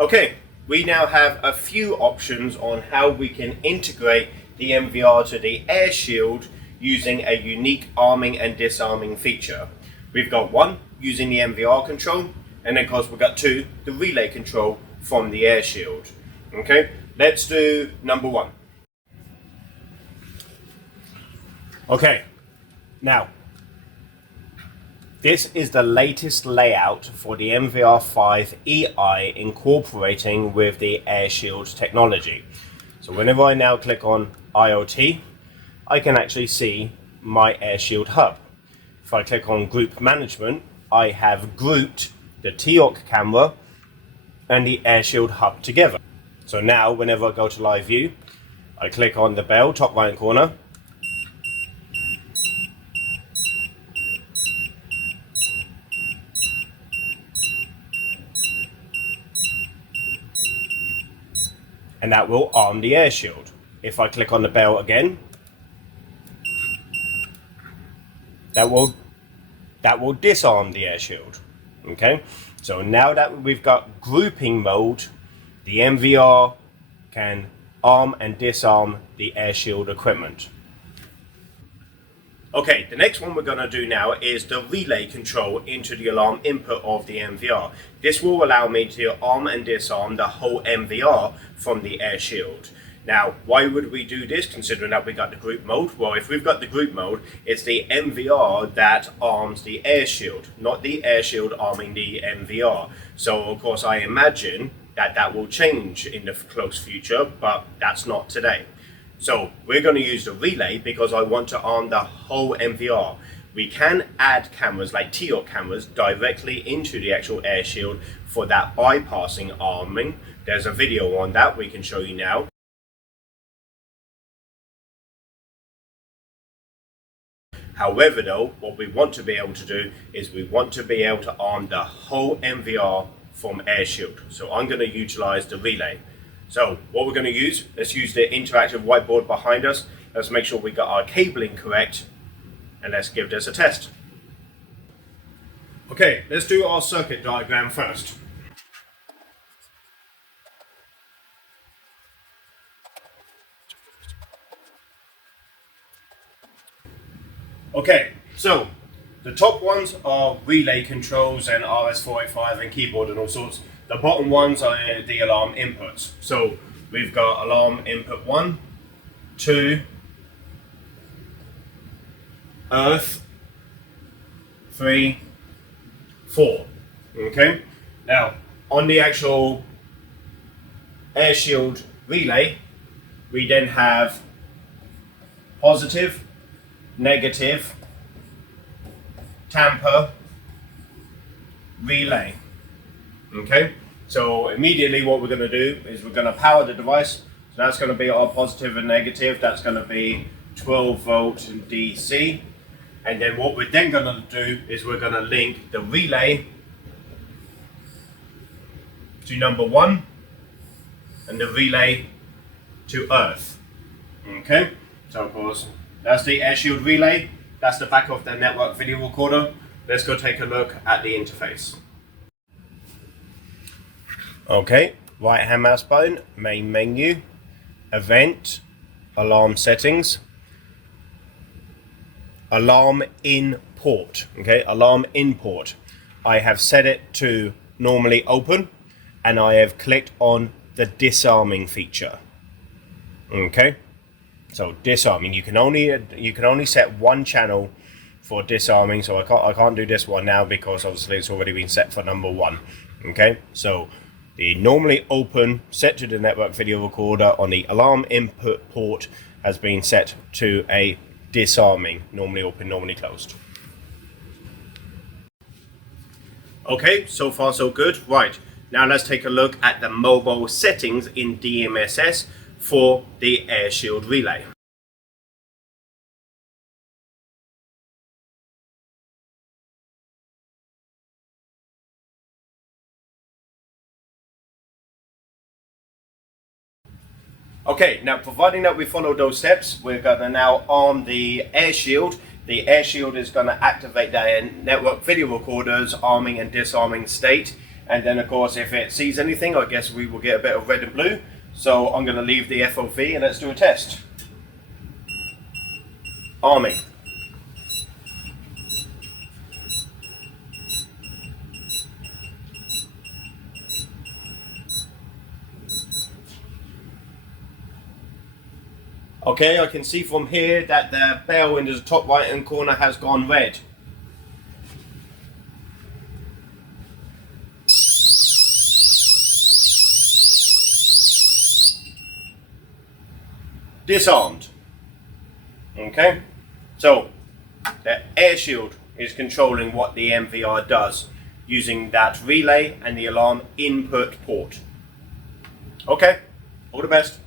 Okay, we now have a few options on how we can integrate the NVR to the AirShield using a unique arming and disarming feature. We've got one using the NVR control, and then of course we've got two, the relay control from the AirShield. Okay, let's do number one. Okay, now this is the latest layout for the NVR5 EI incorporating with the AirShield technology. So whenever I now click on IoT, I can actually see my AirShield hub. If I click on group management, I have grouped the TOC camera and the AirShield hub together. So now whenever I go to live view, I click on the bell top right corner, and that will arm the AirShield. If I click on the bell again, that will disarm the AirShield. Okay, so now that we've got grouping mode, the NVR can arm and disarm the AirShield equipment. Okay, the next one we're going to do now is the relay control into the alarm input of the NVR. This will allow me to arm and disarm the whole NVR from the AirShield. Now, why would we do this considering that we got the group mode? Well, if we've got the group mode, it's the NVR that arms the AirShield, not the AirShield arming the NVR. So, of course, I imagine that that will change in the close future, but that's not today. So we're going to use the relay because I want to arm the whole NVR. We can add cameras like TOC cameras directly into the actual AirShield for that bypassing arming. There's a video on that we can show you now. However though, what we want to be able to do is we want to be able to arm the whole NVR from AirShield. So I'm going to utilize the relay. So what we're going to use, let's use the interactive whiteboard behind us. Let's make sure we got our cabling correct, and let's give this a test. Okay, let's do our circuit diagram first. Okay, so the top ones are relay controls and RS485 and keyboard and all sorts. The bottom ones are the alarm inputs. So we've got alarm input 1, 2, earth, 3, 4. Okay. Now on the actual AirShield relay, we then have positive, negative, tamper, relay. Okay, so immediately what we're going to do is we're going to power the device. So that's going to be our positive and negative. That's going to be 12 volt DC. And then what we're then going to do is we're going to link the relay to number 1 and the relay to earth. Okay, so of course that's the AirShield relay. That's the back of the network video recorder. Let's go take a look at the interface. Okay, right hand mouse button, main menu, event, alarm settings, alarm in port. Okay, alarm in port. I have set it to normally open and I have clicked on the disarming feature. Okay, so disarming, you can only set one channel for disarming, so I can't do this one now because obviously it's already been set for number 1. Okay, so the normally open set to the network video recorder on the alarm input port has been set to a disarming, normally open, normally closed. Okay, so far so good. Right, now let's take a look at the mobile settings in DMSS for the AirShield relay. Okay, now providing that we follow those steps, we're going to now arm the AirShield. The AirShield is going to activate the network video recorder's arming and disarming state, And then of course if it sees anything, I guess we will get a bit of red and blue. So I'm going to leave the FOV and let's do a test. Arming. Okay, I can see from here that the bell in the top right hand corner has gone red. Disarmed. Okay, so the AirShield is controlling what the NVR does using that relay and the alarm input port. Okay, all the best.